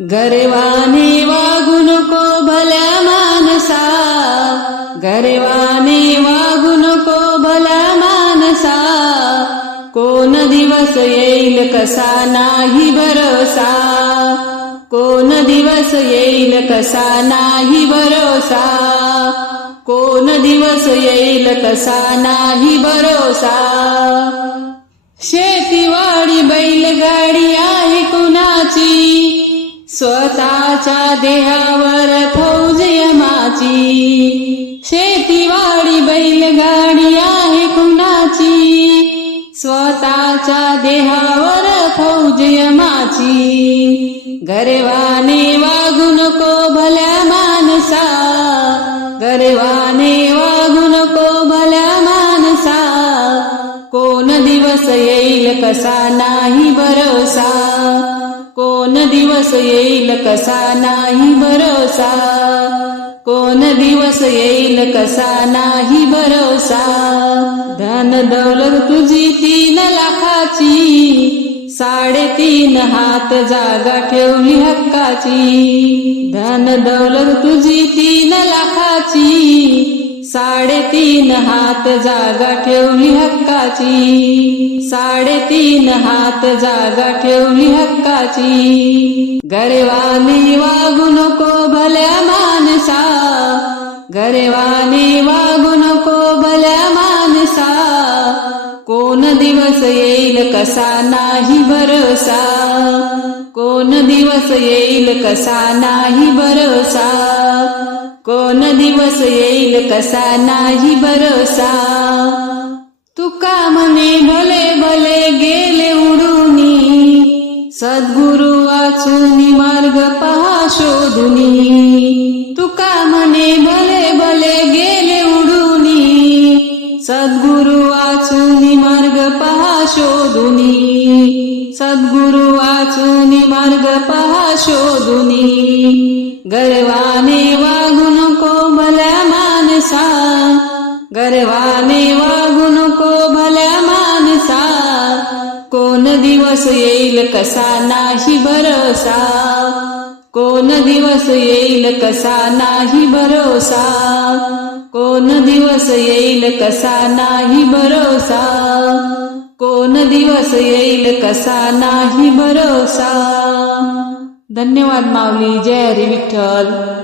गरवाने वागू नको भल्या मानसा. गरवाने वागू नको भल्या मानसा. कोण दिवस येईल कसा नाही भरोसा. कोण दिवस येईल कसा नाही भरोसा. कोण दिवस येईल कसा नाही भरोसा. शेतीवाडी माझ्या देहावर फौजय माझी. शेतीवाडी बैलगाडी आहे कुणाची? स्वतःच्या देहावर फौजय माझी. गरवाने वागू नको भल्या माणसा. गरवाने वागू नको भल्या माणसा. कोण दिवस येईल कसा नाही भरोसा. कोण दिवस येईल कसा नाही भरोसा? कोण दिवस येईल कसा नाही भरोसा? धन दौलत तुझी तीन लाखाची साडेतीन हात जागा ठेवली हक्काची. धन दौलत तुझी तीन लाखाची साडेतीन हात जागा ठेवली हक्काची. साडेतीन हात जागा ठेवली हक्काची. गरवाने वागू नको भल्या माणसा गरवाने वागू नको भल्या माणसा कोण दिवस येईल कसा नाही भरोसा. कोण दिवस येईल कसा नाही भरोसा? कोण दिवस येईल कसा नाही भरोसा? तुका म्हणे भले भले गेले उडूनी. सद्गुरु वाचून मार्ग पहा शोधुनी. तुका म्हणे भले भले गेले उडूनी. सद्गुरु वाचूनी मार्ग पहा शोधुनी. सद्गुरु वाचूनी मार्ग पहा शोधुनी. गर्वाने वागू नको भल्या मानसा. गर्वाने वागू नको भल्या मानसा. कोण दिवस येईल कसा नाही भरोसा. कोण दिवस येईल कसा नाही भरोसा. कोण दिवस येईल कसा नाही भरोसा? कोण दिवस येईल कसा नाही भरोसा? धन्यवाद माऊली जय हरी विठ्ठल.